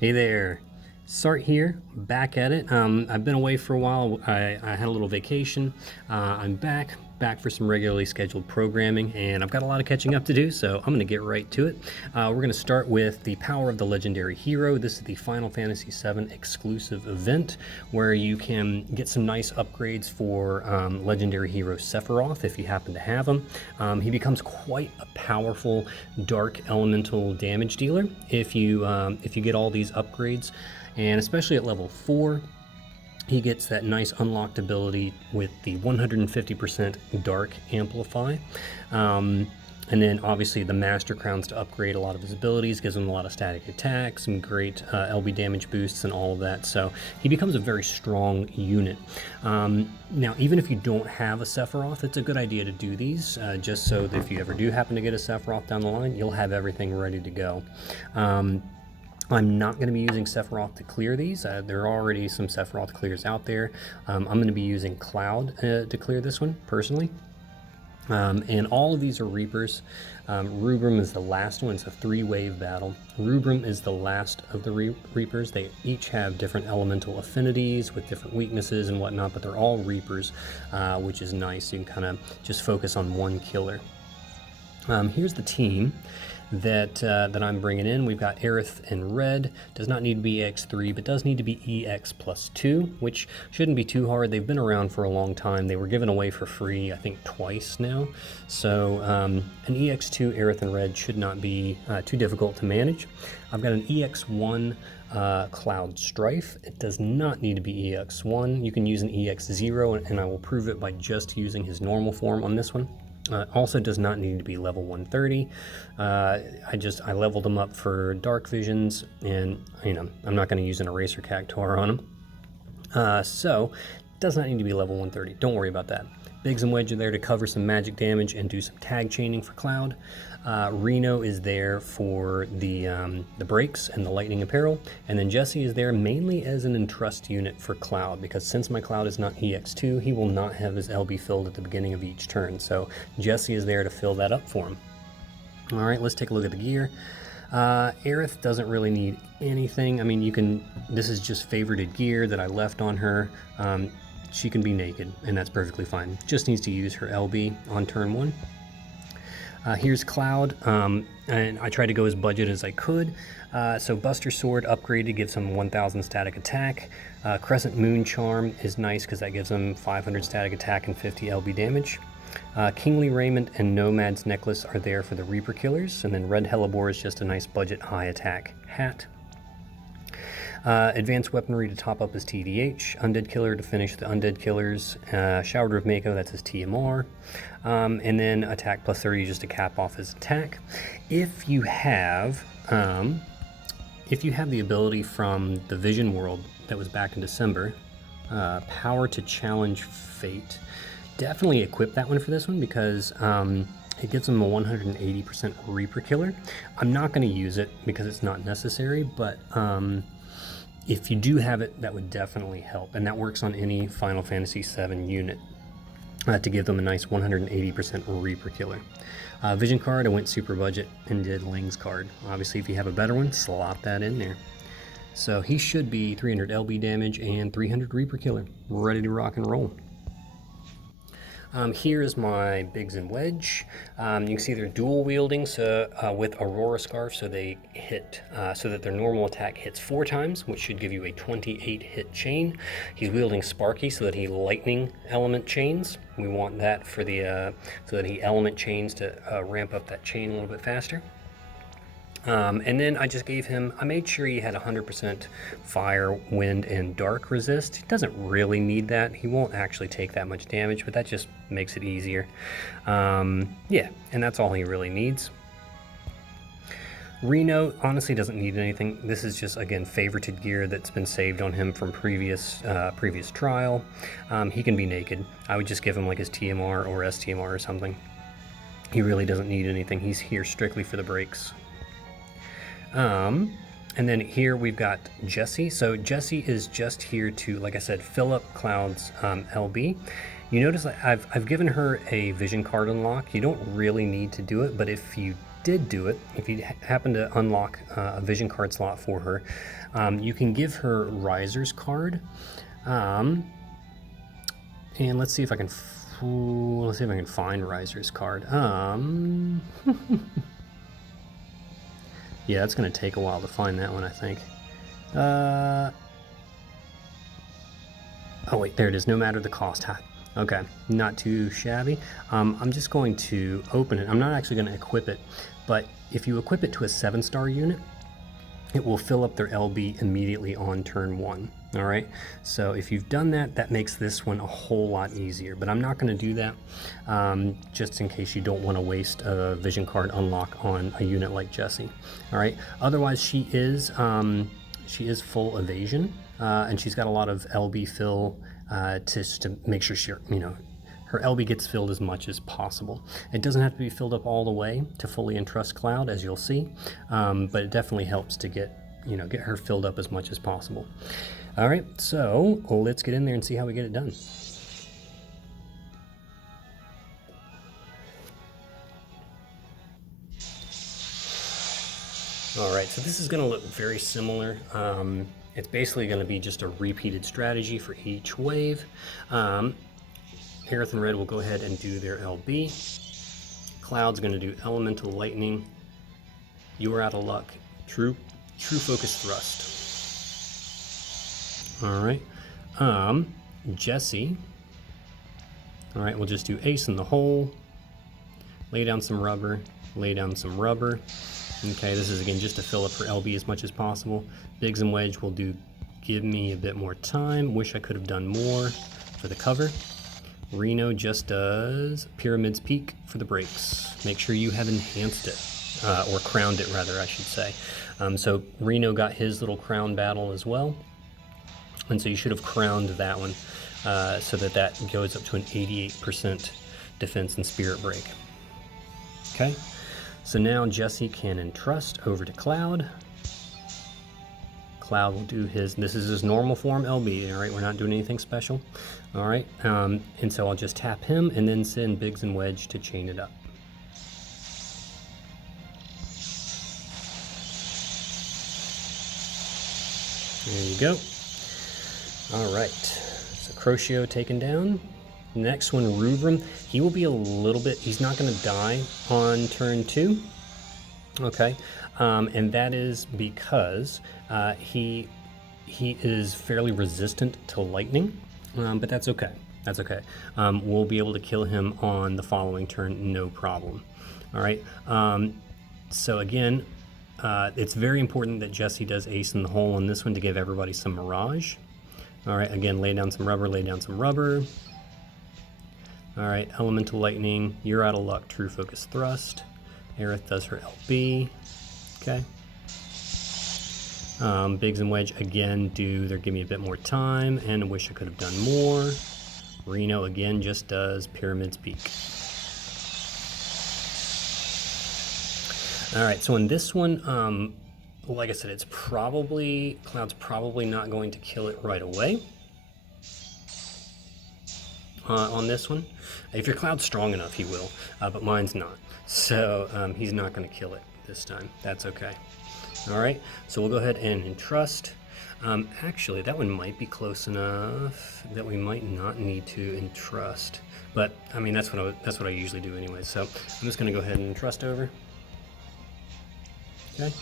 Hey there, Sart here, back at it. I've been away for a while. I had a little vacation. I'm back for some regularly scheduled programming, and I've got a lot of catching up to do, so I'm going to get right to it. We're going to start with the Power of the Legendary Hero. This is the Final Fantasy VII exclusive event where you can get some nice upgrades for Legendary Hero Sephiroth if you happen to have him. He becomes quite a powerful dark elemental damage dealer if you get all these upgrades, and especially at level 4. He gets that nice unlocked ability with the 150% Dark Amplify. And then obviously the Master Crowns to upgrade a lot of his abilities, gives him a lot of static attacks, some great LB damage boosts and all of that. So he becomes a very strong unit. Now, even if you don't have a Sephiroth, it's a good idea to do these, just so that if you ever do happen to get a Sephiroth down the line, you'll have everything ready to go. I'm not going to be using Sephiroth to clear these. There are already some Sephiroth clears out there. I'm going to be using Cloud to clear this one, personally. And all of these are Reapers. Rubrum is the last one. It's a 3-wave battle. Rubrum is the last of the Reapers. They each have different elemental affinities with different weaknesses and whatnot, but they're all Reapers, which is nice. You can kind of just focus on one killer. Here's the team that I'm bringing in. We've got Aerith in red. Does not need to be EX3, but does need to be EX plus 2, which shouldn't be too hard. They've been around for a long time. They were given away for free, I think, twice now. So an EX2 Aerith in red should not be too difficult to manage. I've got an EX1 Cloud Strife. It does not need to be EX1. You can use an Ex0, and I will prove it by just using his normal form on this one. Also does not need to be level 130. I leveled him up for dark visions, and I'm not going to use an eraser cactuar on him. So does not need to be level 130. Don't worry about that. Biggs and Wedge are there to cover some magic damage and do some tag chaining for Cloud. Reno is there for the breaks and the lightning apparel, and then Jesse is there mainly as an entrust unit for Cloud, because since my Cloud is not EX2, he will not have his LB filled at the beginning of each turn, so Jesse is there to fill that up for him. Alright, let's take a look at the gear. Aerith doesn't really need anything. I mean, this is just favorited gear that I left on her. She can be naked, and that's perfectly fine. Just needs to use her LB on turn 1. Here's Cloud, and I tried to go as budget as I could. So Buster Sword upgraded gives him 1000 static attack. Crescent Moon Charm is nice because that gives him 500 static attack and 50 LB damage. Kingly Raiment and Nomad's Necklace are there for the Reaper killers, and then Red Hellebore is just a nice budget high attack hat. Advanced Weaponry to top up his TDH, Undead Killer to finish the Undead Killers, Shower of Mako, that's his TMR, and then Attack plus 30 just to cap off his attack. If you have the ability from the Vision World that was back in December, Power to Challenge Fate, definitely equip that one for this one, because it gives him a 180% Reaper Killer. I'm not going to use it because it's not necessary, but if you do have it, that would definitely help, and that works on any Final Fantasy VII unit to give them a nice 180% Reaper Killer. Vision card, I went super budget and did Ling's card. Obviously, if you have a better one, slot that in there. So he should be 300 LB damage and 300 Reaper Killer, ready to rock and roll. Here is my Biggs and Wedge. You can see they're dual wielding with Aurora Scarf, so they hit so that their normal attack hits 4 times, which should give you a 28 hit chain. He's wielding Sparky so that he lightning element chains. We want that for the so that he element chains to ramp up that chain a little bit faster. And then I just gave him, I made sure he had 100% fire, wind, and dark resist. He doesn't really need that. He won't actually take that much damage, but that just makes it easier. Yeah, and that's all he really needs. Reno honestly doesn't need anything. This is just, again, favorited gear that's been saved on him from previous trial. He can be naked. I would just give him like his TMR or STMR or something. He really doesn't need anything. He's here strictly for the breaks. And then here we've got Jesse. So Jesse is just here to, like I said, fill up Cloud's LB. You notice that I've given her a vision card unlock. You don't really need to do it, but if you did do it, if you happen to unlock a vision card slot for her, you can give her Riser's card. And let's see if I can. Let's see if I can find Riser's card. Yeah, it's going to take a while to find that one, I think. Oh wait, there it is. No matter the cost. Ha. Okay, not too shabby. I'm just going to open it. I'm not actually going to equip it, but if you equip it to a 7-star unit, it will fill up their LB immediately on turn 1. All right, so if you've done that, that makes this one a whole lot easier, but I'm not going to do that just in case you don't want to waste a vision card unlock on a unit like Jessie. All right, otherwise she is full evasion, and she's got a lot of LB fill to make sure she, her LB gets filled as much as possible. It doesn't have to be filled up all the way to fully entrust Cloud, as you'll see, but it definitely helps to get her filled up as much as possible. All right, so let's get in there and see how we get it done. All right, so this is going to look very similar. It's basically going to be just a repeated strategy for each wave. Aerith and Red will go ahead and do their LB. Cloud's going to do Elemental Lightning. You are out of luck. True Focus Thrust. All right. Jessie. All right, we'll just do Ace in the Hole. Lay down some rubber. Lay down some rubber. Okay, this is again just to fill up her LB as much as possible. Biggs and Wedge will do Give Me a Bit More Time. Wish I could have done more for the cover. Reno just does Pyramid's Peak for the breaks. Make sure you have enhanced it, or crowned it rather, I should say. So Reno got his little crown battle as well. And so you should have crowned that one so that goes up to an 88% defense and spirit break. Okay, so now Jessie can entrust over to Cloud. Cloud will do this is his normal form LB, all right? We're not doing anything special, all right? And so I'll just tap him and then send Biggs and Wedge to chain it up. There you go. All right, so Crucio taken down. Next one, Rubrum. He will be a little bit, he's not going to die on turn 2. Okay, and that is because he is fairly resistant to lightning, but that's okay. That's okay. We'll be able to kill him on the following turn, no problem. All right. So again, it's very important that Jessie does Ace in the Hole on this one to give everybody some Mirage. All right. Again, lay down some rubber. Lay down some rubber. All right. Elemental Lightning. You're out of luck. True Focus Thrust. Aerith does her LB. Okay. Biggs and Wedge again do their Give Me a Bit More Time and Wish I Could Have Done More. Reno again just does Pyramid's Peak. All right, so in this one, like I said, it's probably, Cloud's probably not going to kill it right away on this one. If your Cloud's strong enough, he will, but mine's not. So he's not going to kill it this time. That's okay. All right, so we'll go ahead and entrust. Actually, that one might be close enough that we might not need to entrust. But I mean, that's what I usually do anyway. So I'm just going to go ahead and entrust over. Okay.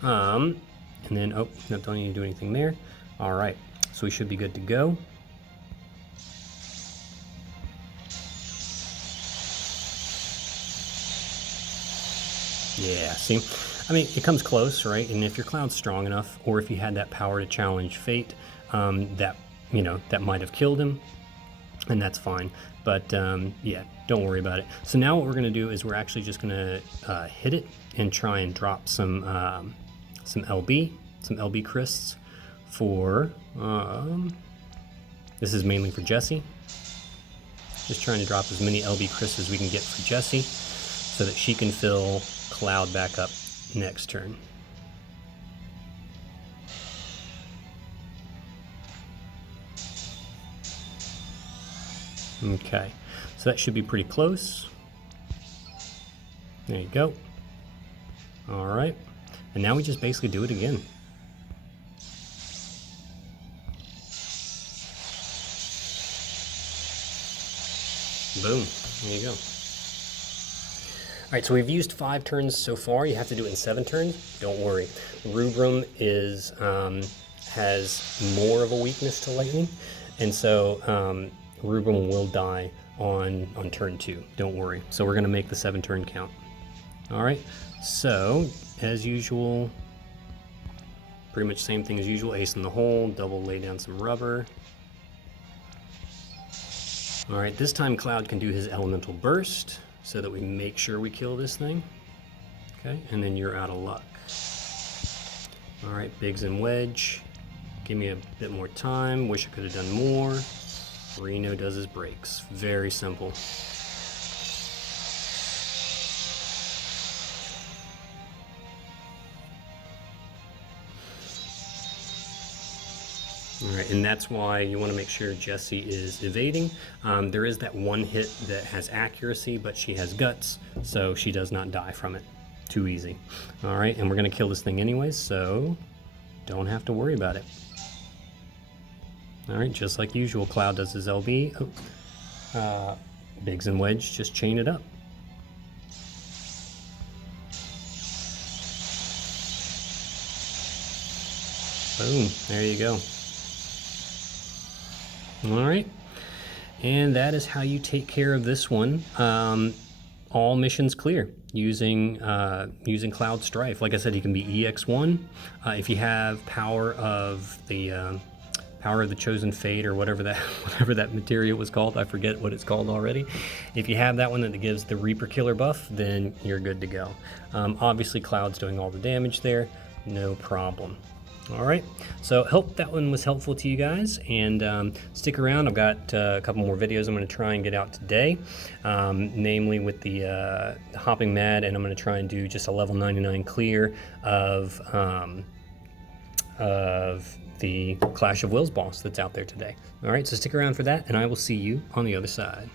And then, oh, no, don't need to do anything there. All right, so we should be good to go. Yeah, see? I mean, it comes close, right? And if your Cloud's strong enough, or if you had that power to challenge Fate, that might have killed him, and that's fine. But yeah, don't worry about it. So now what we're going to do is we're actually just going to hit it and try and drop some LB crysts for. This is mainly for Jessie. Just trying to drop as many LB crysts as we can get for Jessie, so that she can fill Cloud back up next turn. Okay, so that should be pretty close. There you go. All right, and now we just basically do it again. Boom, there you go. All right, so we've used 5 turns so far. You have to do it in 7 turns. Don't worry. Rubrum has more of a weakness to lightning, and so Rubrum will die on turn 2. Don't worry. So we're gonna make the 7 turn count. All right, so as usual, pretty much same thing as usual. Ace in the hole, double lay down some rubber. All right, this time Cloud can do his elemental burst so that we make sure we kill this thing. Okay, and then you're out of luck. All right, Biggs and Wedge. Give me a bit more time. Wish I could have done more. Reno does his breaks. Very simple. All right, and that's why you want to make sure Jessie is evading. There is that one hit that has accuracy, but she has guts, so she does not die from it. Too easy. All right, and we're going to kill this thing anyways, so don't have to worry about it. All right, just like usual, Cloud does his LB. Biggs and Wedge just chain it up. Boom, there you go. All right, and that is how you take care of this one. All missions clear using Cloud Strife. Like I said, he can be EX1 if you have power of the chosen fate or whatever that material was called. I forget what it's called already. If you have that one that gives the Reaper Killer buff, then you're good to go. Obviously, Cloud's doing all the damage there, no problem. All right, so hope that one was helpful to you guys, and stick around. I've got a couple more videos I'm going to try and get out today, namely with the Hopping Mad, and I'm going to try and do just a level 99 clear of the Clash of Wills boss that's out there today. All right, so stick around for that, and I will see you on the other side.